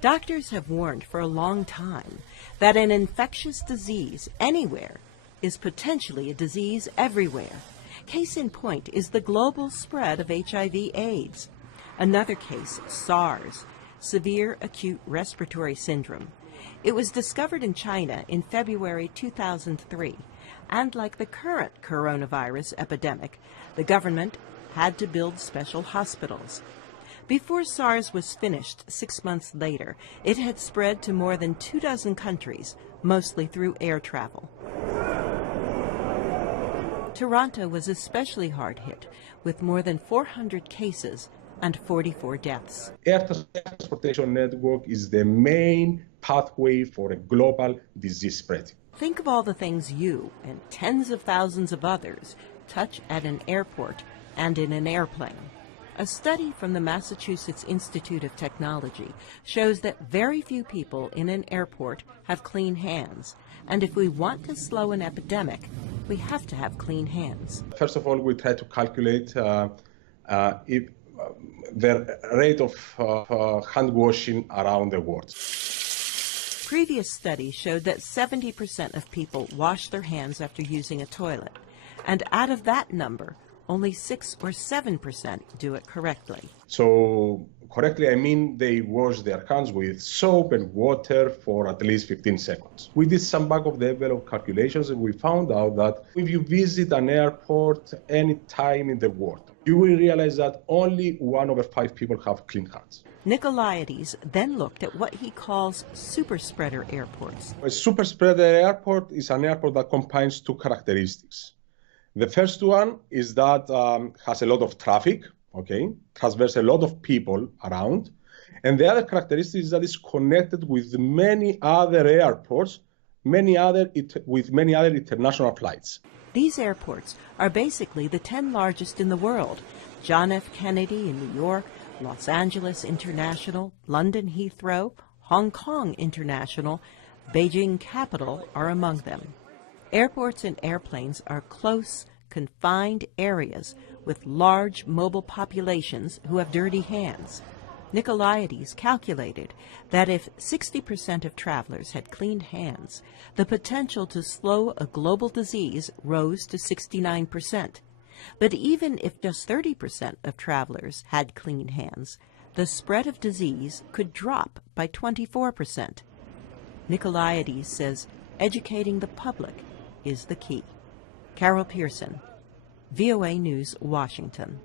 Doctors have warned for a long time that an infectious disease anywhere is potentially a disease everywhere. Case in point is the global spread of HIV/AIDS. Another case, SARS, severe acute respiratory syndrome. It was discovered in China in February 2003, and like the current coronavirus epidemic, the government had to build special hospitals. Before SARS was finished 6 months later, it had spread to more than 24 countries, mostly through air travel. Toronto was especially hard hit, with more than 400 cases and 44 deaths. Air transportation network is the main pathway for a global disease spread. Think of all the things you and tens of thousands of others touch at an airport and in an airplane. A study from the Massachusetts Institute of Technology shows that very few people in an airport have clean hands. And if we want to slow an epidemic, we have to have clean hands. First of all, we try to calculate the rate of hand washing around the world. Previous studies showed that 70% of people wash their hands after using a toilet. And out of that number, only 6 or 7% do it correctly. So correctly, I mean they wash their hands with soap and water for at least 15 seconds. We did some back-of-the-envelope calculations, and we found out that if you visit an airport any time in the world, you will realize that only 1 over 5 people have clean hands. Nikolaides then looked at what he calls super-spreader airports. A super-spreader airport is an airport that combines 2 characteristics. The first one is that has a lot of traffic, transfers a lot of people around. And the other characteristic is that it's connected with many other airports, with many other international flights. These airports are basically the 10 largest in the world. John F. Kennedy in New York, Los Angeles International, London Heathrow, Hong Kong International, Beijing Capital are among them. Airports and airplanes are close, confined areas with large mobile populations who have dirty hands. Nikolaides calculated that if 60% of travelers had clean hands, the potential to slow a global disease rose to 69%. But even if just 30% of travelers had clean hands, the spread of disease could drop by 24%. Nikolaides says educating the public is the key. Carol Pearson, VOA News, Washington.